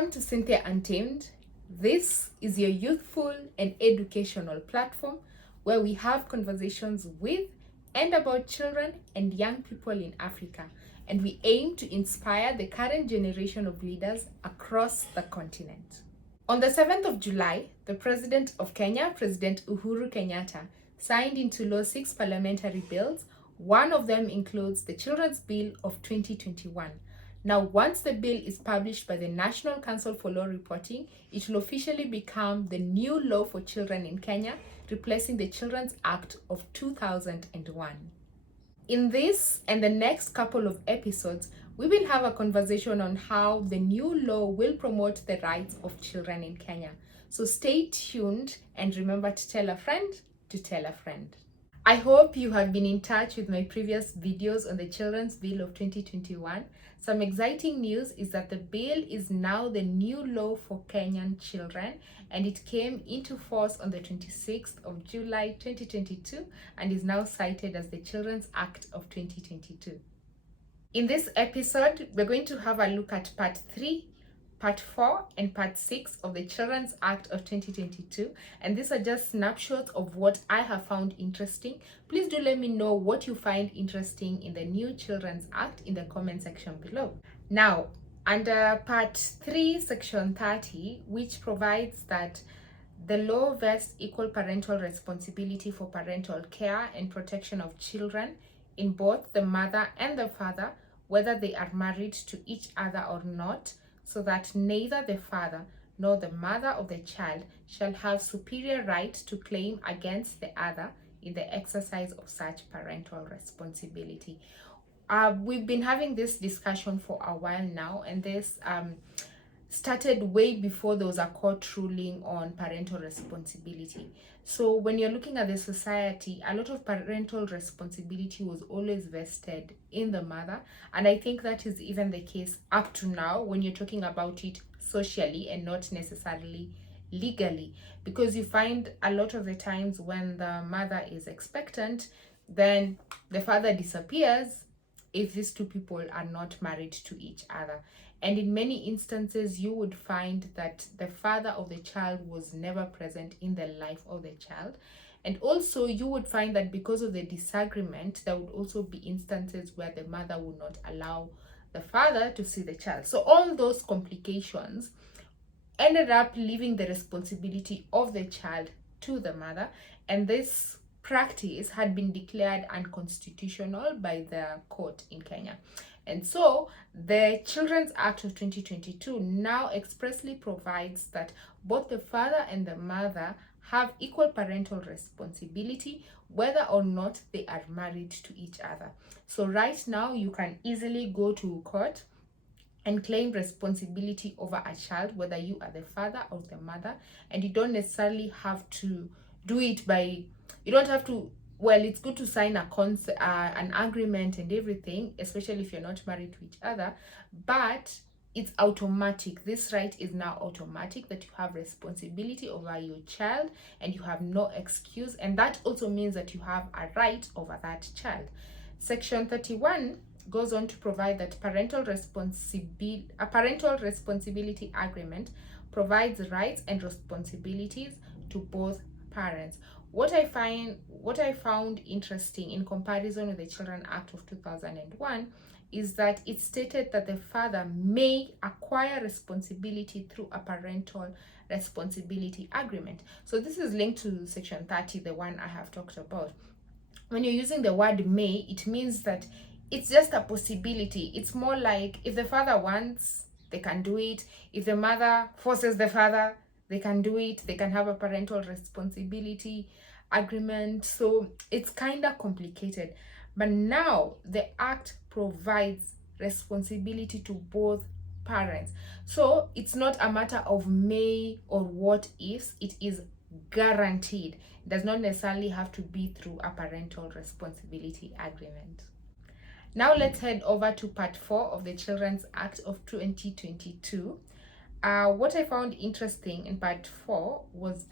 Welcome to CynthiaUNTAMED. This is your youthful and educational platform where we have conversations with and about children and young people in Africa, and we aim to inspire the current generation of leaders across the continent. On the 7th of July, the President of Kenya, President Uhuru Kenyatta, signed into law 6 parliamentary bills. One of them includes the Children's Bill of 2021. Now, once the bill is published by the National Council for Law Reporting, it will officially become the new law for children in Kenya, replacing the Children's Act of 2001. In this and the next couple of episodes, we will have a conversation on how the new law will promote the rights of children in Kenya. So stay tuned and remember to tell a friend to tell a friend. I hope you have been in touch with my previous videos on the Children's Bill of 2021. Some exciting news is that the bill is now the new law for Kenyan children, and it came into force on the 26th of July 2022 and is now cited as the Children's Act of 2022. In this episode, we're going to have a look at Part 3, Part 4 and Part 6 of the Children's Act of 2022, and these are just snapshots of what I have found interesting. Please do let me know what you find interesting in the new Children's Act in the comment section below. Now, under Part 3, Section 30, which provides that the law vests equal parental responsibility for parental care and protection of children in both the mother and the father, whether they are married to each other or not, so that neither the father nor the mother of the child shall have superior right to claim against the other in the exercise of such parental responsibility. We've been having this discussion for a while now, and this started way before there was a court ruling on parental responsibility. So when you're looking at the society, a lot of parental responsibility was always vested in the mother, and I think that is even the case up to now when you're talking about it socially and not necessarily legally, because you find a lot of the times when the mother is expectant, then the father disappears if these two people are not married to each other. And in many instances, you would find that the father of the child was never present in the life of the child. And also, you would find that because of the disagreement, there would also be instances where the mother would not allow the father to see the child. So all those complications ended up leaving the responsibility of the child to the mother. And this practice had been declared unconstitutional by the court in Kenya. And so the Children's Act of 2022 now expressly provides that both the father and the mother have equal parental responsibility, whether or not they are married to each other. So right now, you can easily go to court and claim responsibility over a child, whether you are the father or the mother, and you don't necessarily have to do it by, you don't have to, well, it's good to sign an agreement and everything, especially if you're not married to each other, but it's automatic. This right is now automatic, that you have responsibility over your child and you have no excuse, and that also means that you have a right over that child. Section 31 goes on to provide that a parental responsibility agreement provides rights and responsibilities to both parents. What I found interesting in comparison with the Children's Act of 2001 is that it stated that the father may acquire responsibility through a parental responsibility agreement. So this is linked to Section 30, the one I have talked about. When you're using the word may, it means that it's just a possibility. It's more like if the father wants, they can do it. If the mother forces the father, they can do it. They can have a parental responsibility agreement. So it's kind of complicated. But now the act provides responsibility to both parents. So it's not a matter of may or what ifs. It is guaranteed. It does not necessarily have to be through a parental responsibility agreement. Now let's head over to Part 4 of the Children's Act of 2022. What I found interesting in Part 4 was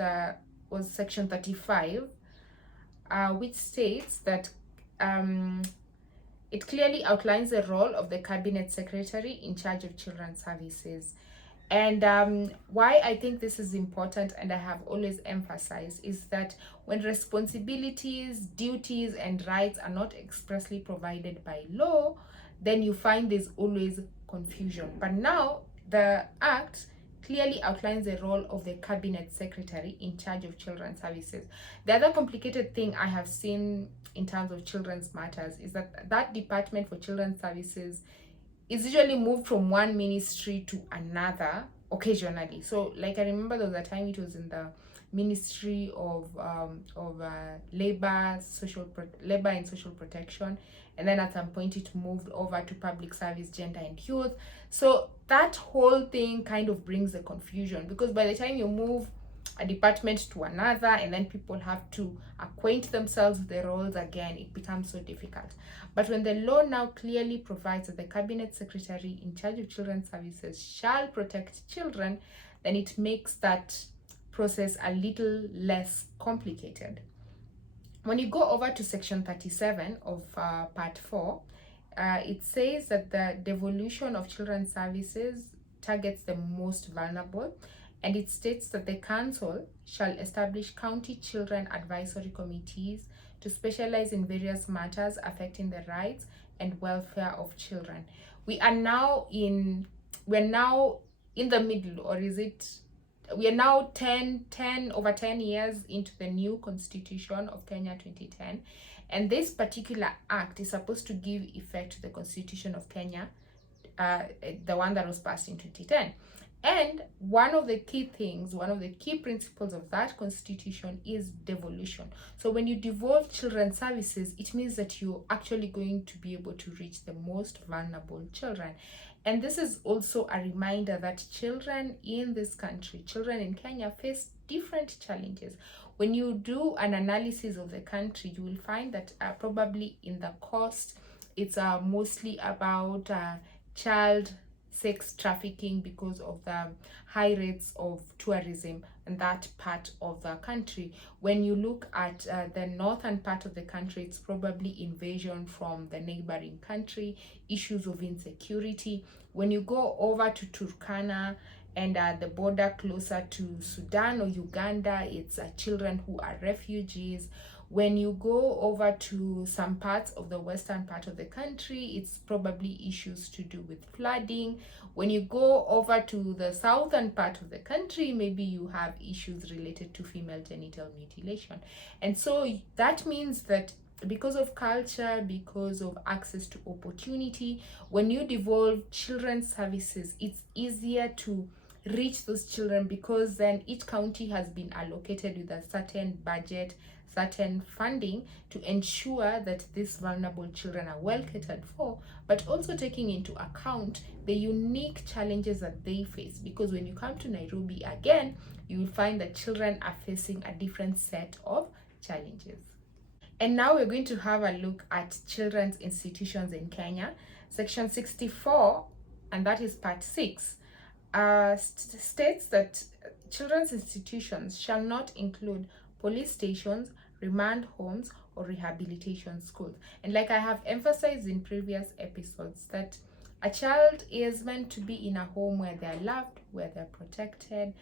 Section 35, which states that it clearly outlines the role of the Cabinet Secretary in charge of children's services. And why I think this is important, and I have always emphasized, is that when responsibilities, duties, and rights are not expressly provided by law, then you find there's always confusion. But now the Act clearly outlines the role of the Cabinet Secretary in charge of children's services. The other complicated thing I have seen in terms of children's matters is that that Department for Children's Services is usually moved from one ministry to another occasionally. So, like, I remember there was a time it was in the Ministry of Labor and Social Protection, and then at some point it moved over to Public Service, Gender and Youth. So that whole thing kind of brings the confusion, because by the time you move a department to another and then people have to acquaint themselves with the roles again, it becomes so difficult. But when the law now clearly provides that the Cabinet Secretary in charge of children's services shall protect children, then it makes that process a little less complicated. When you go over to section 37 of part 4, it says that the devolution of children's services targets the most vulnerable, and it states that the council shall establish county children advisory committees to specialize in various matters affecting the rights and welfare of children. We are now in the middle, or is it, we are now 10 over 10 years into the new Constitution of Kenya 2010, and this particular act is supposed to give effect to the Constitution of Kenya, the one that was passed in 2010. And one of the key principles of that constitution is devolution. So when you devolve children's services, it means that you're actually going to be able to reach the most vulnerable children. And this is also a reminder that children in this country, children in Kenya, face different challenges. When you do an analysis of the country, you will find that probably in the cost, it's mostly about child sex trafficking because of the high rates of tourism in that part of the country. When you look at the northern part of the country, it's probably invasion from the neighboring country, issues of insecurity. When you go over to Turkana and the border closer to Sudan or Uganda, it's children who are refugees. When you go over to some parts of the western part of the country, it's probably issues to do with flooding. When you go over to the southern part of the country, maybe you have issues related to female genital mutilation. And so that means that because of culture, because of access to opportunity, when you devolve children's services, it's easier to reach those children, because then each county has been allocated with a certain budget, certain funding to ensure that these vulnerable children are well catered for, but also taking into account the unique challenges that they face. Because when you come to Nairobi again, you will find that children are facing a different set of challenges. And now we're going to have a look at children's institutions in Kenya. Section 64, and that is part 6, states that children's institutions shall not include police stations, remand homes, or rehabilitation schools. And like I have emphasized in previous episodes, that a child is meant to be in a home where they're loved, where they're protected,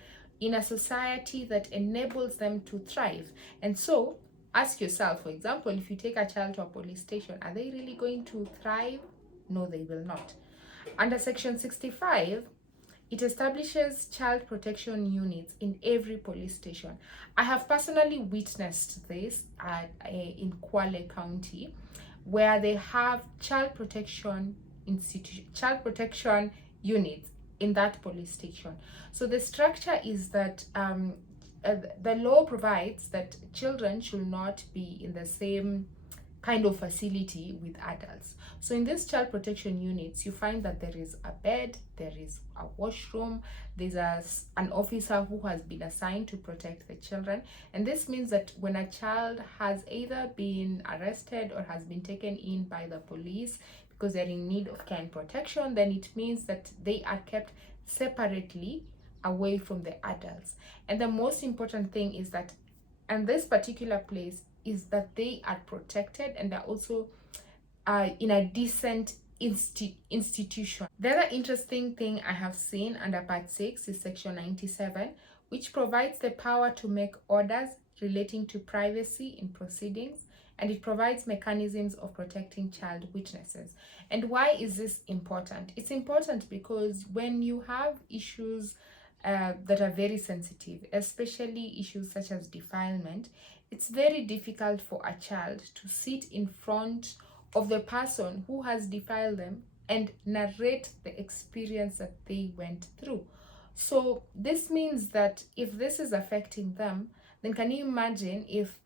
in a society that enables them to thrive. And so ask yourself, for example, if you take a child to a police station, are they really going to thrive? No, they will not. Under Section 65, it establishes child protection units in every police station. I have personally witnessed this in Kwale County, where they have child protection units in that police station. So the structure is that the law provides that children should not be in the same kind of facility with adults. So in these child protection units, you find that there is a bed, there is a washroom, there's an officer who has been assigned to protect the children. And this means that when a child has either been arrested or has been taken in by the police because they're in need of care and protection, then it means that they are kept separately away from the adults. And the most important thing is that, and this particular place, is that they are protected and they're also in a decent institution. The other interesting thing I have seen under Part 6 is Section 97, which provides the power to make orders relating to privacy in proceedings, and it provides mechanisms of protecting child witnesses. And why is this important? It's important because when you have issues that are very sensitive, especially issues such as defilement, it's very difficult for a child to sit in front of the person who has defiled them and narrate the experience that they went through. So this means that if this is affecting them, then can you imagine if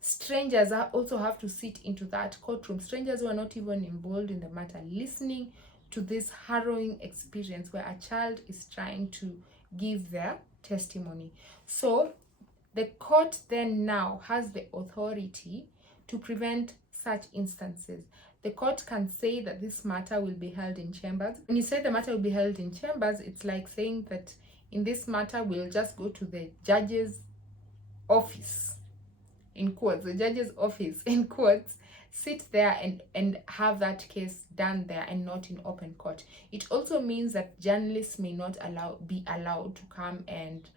strangers also have to sit into that courtroom, strangers who are not even involved in the matter, listening to this harrowing experience where a child is trying to give their testimony. So the court then now has the authority to prevent such instances. The court can say that this matter will be held in chambers. When you say the matter will be held in chambers, it's like saying that in this matter we'll just go to the judge's office, in quotes, the judge's office, in quotes, sit there and have that case done there and not in open court. It also means that journalists may not be allowed to come and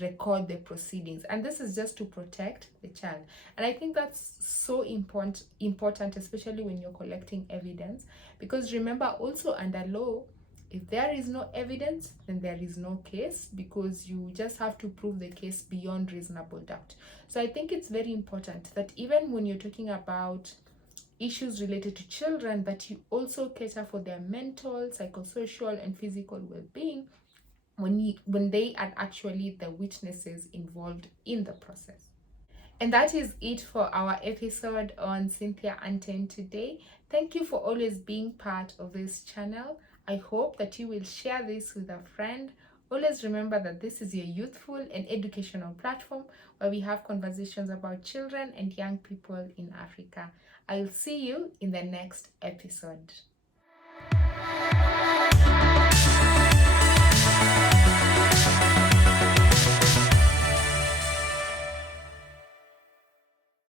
record the proceedings, and this is just to protect the child. And I think that's so important, especially when you're collecting evidence, because remember also under law, if there is no evidence, then there is no case, because you just have to prove the case beyond reasonable doubt. So I think it's very important that even when you're talking about issues related to children, that you also cater for their mental, psychosocial, and physical well-being when they are actually the witnesses involved in the process. And that is it for our episode on Cynthia Untamed today. Thank you for always being part of this channel. I hope that you will share this with a friend. Always remember that this is your youthful and educational platform where we have conversations about children and young people in Africa. I'll see you in the next episode.